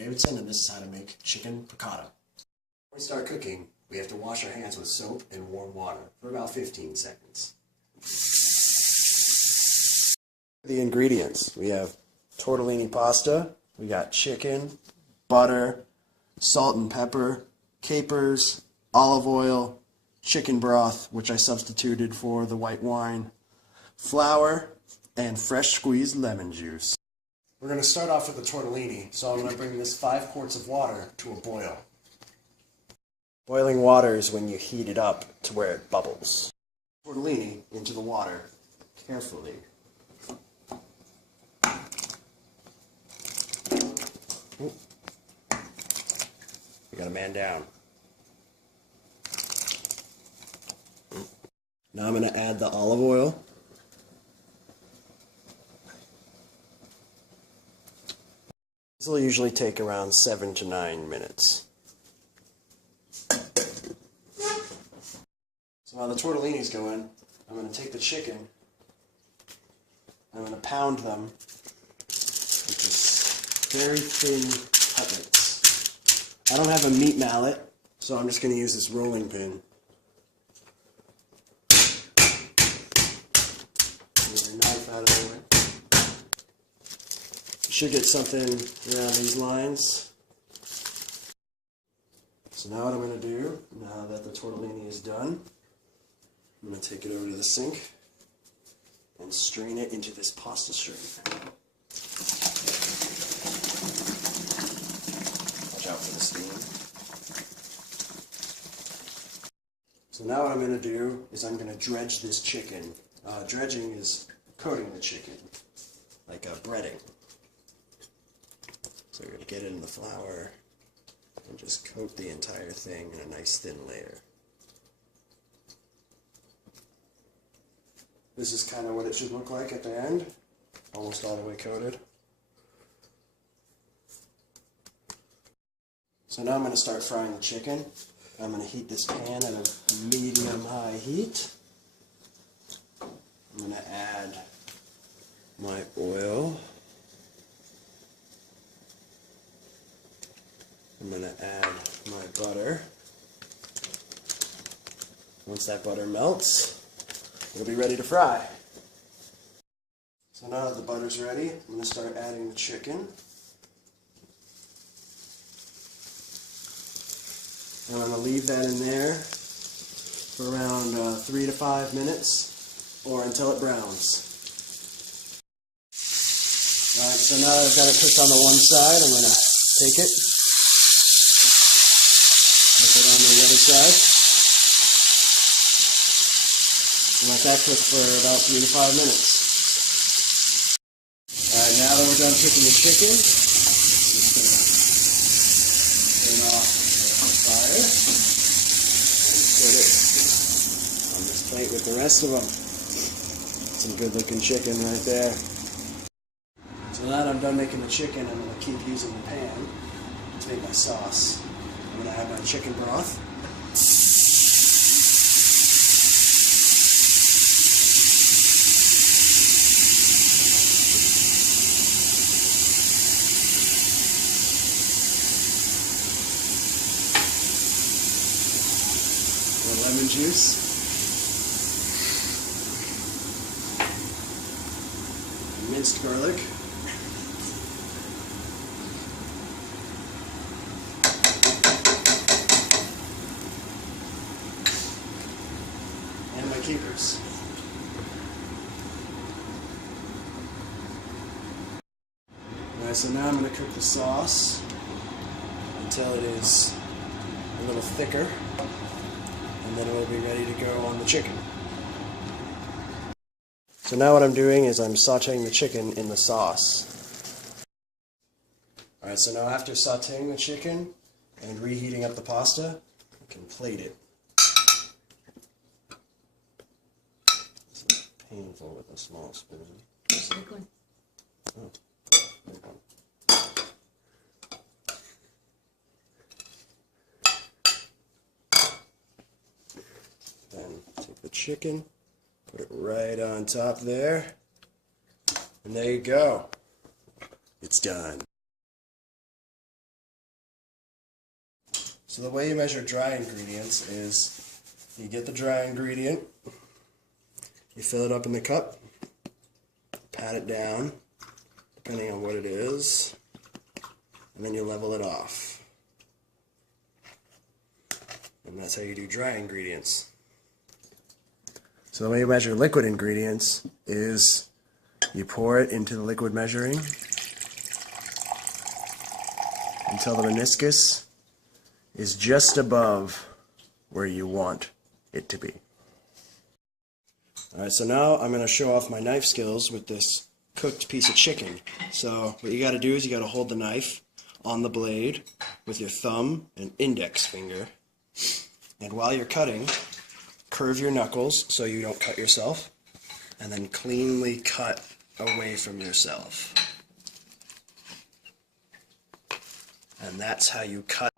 Davidson, and this is how to make chicken piccata. When we start cooking, we have to wash our hands with soap and warm water for about 15 seconds. The ingredients: we have tortellini pasta, we got chicken, butter, salt and pepper, capers, olive oil, chicken broth, which I substituted for the white wine, flour, and fresh squeezed lemon juice. We're going to start off with the tortellini, so I'm going to bring this 5 quarts of water to a boil. Boiling water is when you heat it up to where it bubbles. Tortellini into the water carefully. Ooh. You got a man down. Now I'm going to add the olive oil. This will usually take around 7 to 9 minutes. So while the tortellini's going, I'm going to take the chicken, I'm going to pound them with just very thin cutlets. I don't have a meat mallet, so I'm just going to use this rolling pin. Get your knife out of the way. You should get something around these lines. So now what I'm going to do, now that the tortellini is done, I'm going to take it over to the sink and strain it into this pasta strainer. Watch out for the steam. So now what I'm going to do is I'm going to dredge this chicken. Dredging is coating the chicken, like breading. So you're going to get it in the flour and just coat the entire thing in a nice thin layer. This is kind of what it should look like at the end, almost all the way coated. So now I'm going to start frying the chicken. I'm going to heat this pan at a medium-high heat. I'm going to add my oil. I'm going to add my butter. Once that butter melts, it'll be ready to fry. So now that the butter's ready, I'm going to start adding the chicken. And I'm going to leave that in there for around 3 to 5 minutes, or until it browns. Alright, so now that I've got it cooked on the one side, I'm going to take it, put it on the other side. And let that cook for about 3 to 5 minutes. Alright, now that we're done cooking the chicken, I'm just going to turn off the fire and put it on this plate with the rest of them. Some good looking chicken right there. So now that I'm done making the chicken, I'm going to keep using the pan to make my sauce. I'm going to add my chicken broth. Lemon juice, minced garlic, and my capers. Alright, so now I'm going to cook the sauce until it is a little thicker. And then it will be ready to go on the chicken. So now what I'm doing is I'm sauteing the chicken in the sauce. Alright, so now after sauteing the chicken and reheating up the pasta, I can plate it. It's painful with a small spoon. Oh. Then take the chicken, put it right on top there, and there you go. It's done. So the way you measure dry ingredients is you get the dry ingredient, you fill it up in the cup, pat it down, depending on what it is, and then you level it off. And that's how you do dry ingredients. So the way you measure liquid ingredients is you pour it into the liquid measuring until the meniscus is just above where you want it to be. Alright, so now I'm going to show off my knife skills with this cooked piece of chicken. So what you got to do is you got to hold the knife on the blade with your thumb and index finger. And while you're cutting, curve your knuckles so you don't cut yourself, and then cleanly cut away from yourself. And that's how you cut.